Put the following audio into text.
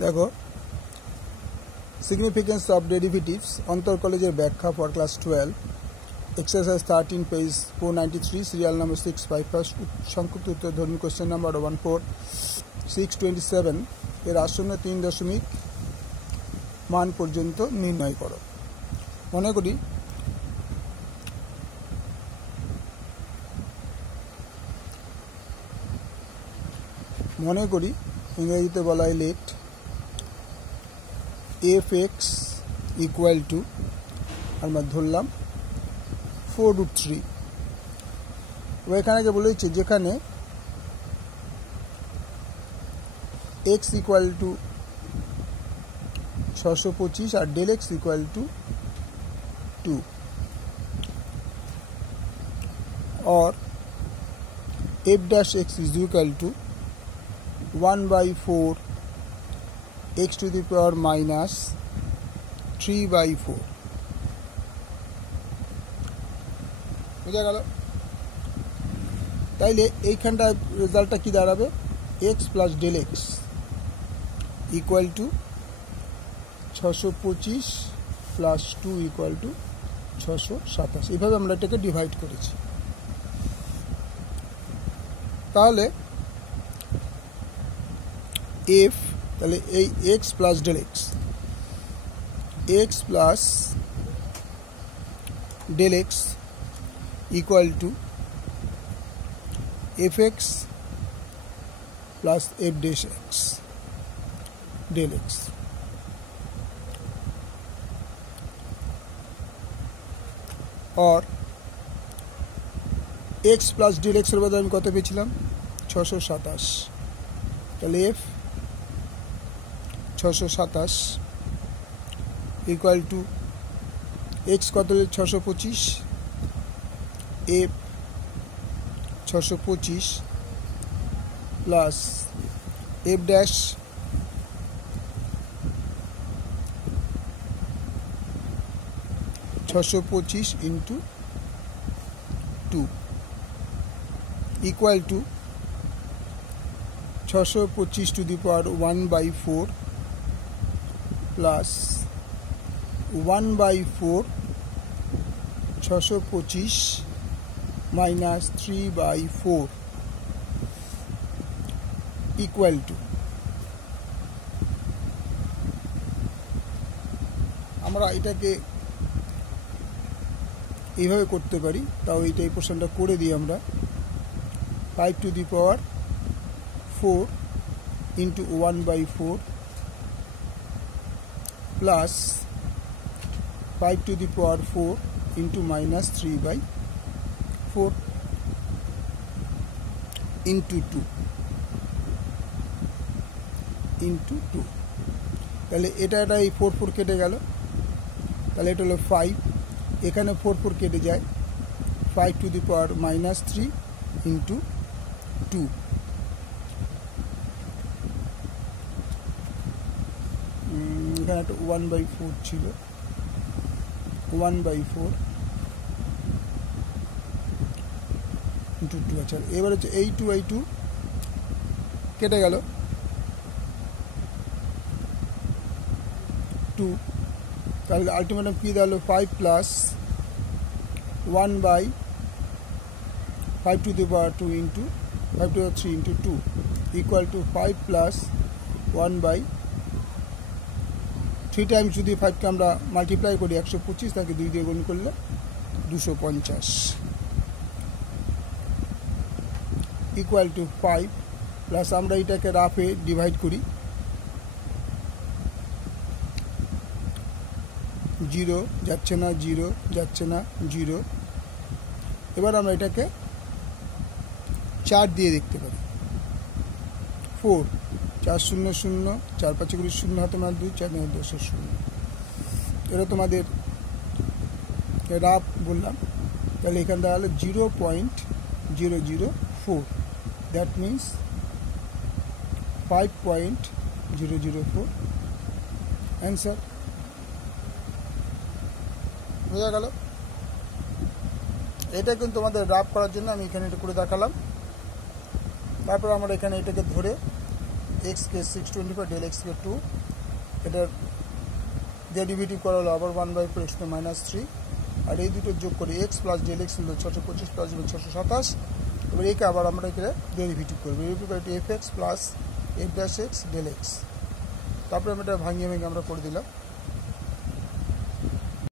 দেখো significance of derivatives অন্তর কলেজের ব্যাখ্যা for class 12 exercise 13 page 493 serial number 655 সংক্ষিপ্ত উত্তর ধরুন কোশ্চেন নাম্বার 14627 এর আসন্ন 3 দশমিক মান পর্যন্ত নির্ণয় করো। মনে করি ইংরেজিতে বলা হয় লেট f(x) ইকুয়াল টু আমরা ধরলাম 4√3। এখানে বলেছে যেখানে x ইকুয়াল টু 625 আর del x ইকুয়াল টু 2 और f(x) is equal to 1/4 x to the power minus 3/4 বুঝা গেল। তাইলে এইখানটা রেজাল্টটা কি দাঁড়াবে x plus del x equal to 625 plus 2 equal to 627। এইভাবে আমরা এটাকে ডিভাইড করেছি। তাহলে f তাহলে এই x plus del x plus del x equal two fx plus f dash x del x। और x प्लस del x এর বদলে আমি কত পেয়েছিলাম 627। তাহলে f 627 ইকুয়াল টু x কত 625 f 625 plus f dash (625 into 2) equal to 625 to the power 1/4 plus 1/4 625 minus 3/4 equal to আমরা এটাকে এইভাবে করতে পারি। তাও এই পোর্শনটা করে দিই আমরা 5 to the power 4 into 1/4 plus 5 to the power 4 into minus 3/4 into 2 into 2। তাহলে এটা এই 4 কেটে গেল। তাহলে এটা হলো 5, এখানে 4 কেটে যায় 5 to the power minus 3 into 2। এখানে একটা 1/4 ছিল 1/4 ইন্টু 2। আচ্ছা এবার হচ্ছে এই 2 কেটে গেল 2। তাহলে আলটিমেটাম কি দাঁড়ালো 5 plus 1/5 to the power 2 into 5 to the power 3 into 2 equal to 5 plus 1/3 Times যদি 5কে আমরা মাল্টিপ্লাই করি 125, তাকে 2 দিয়ে গুণ করলে 250 ইকুয়াল টু 5 প্লাস আমরা এটাকে রাফে ডিভাইড করি 0 যাচ্ছে না 0 যাচ্ছে না 0। এবার আমরা এটাকে 4 দিয়ে দেখতে পারি 4 4 0 0 4 5 গুলি 0 হাতে মার 2 4 9 10 0। এটা তোমাদের রাফ বললাম। তাহলে এখানে দাঁড়ালো 0.004, দ্যাট মিনস 5.004 অ্যান্সার। বোঝা গেল। এটা কিন্তু তোমাদের রাফ করার জন্য আমি এখানে এটা করে দেখালাম। তারপর আমরা এখানে এটাকে ধরে এক্সকে 625 ডেল এক্সকে 2, এটার ডেরিভেটিভ করা হলো আবার 1/4 এক্স মাইনাস 3, আর এই দুটো যোগ করে এক্স প্লাস ডেল এক্স হলো 625 প্লাস 627। এবার একে আবার আমরা এখানে ডেরিভেটিভ করবো, ডেরিভেটিভ করে f x plus f dash x del x. তারপরে আমি এটা ভাঙিয়ে আমরা করে দিলাম।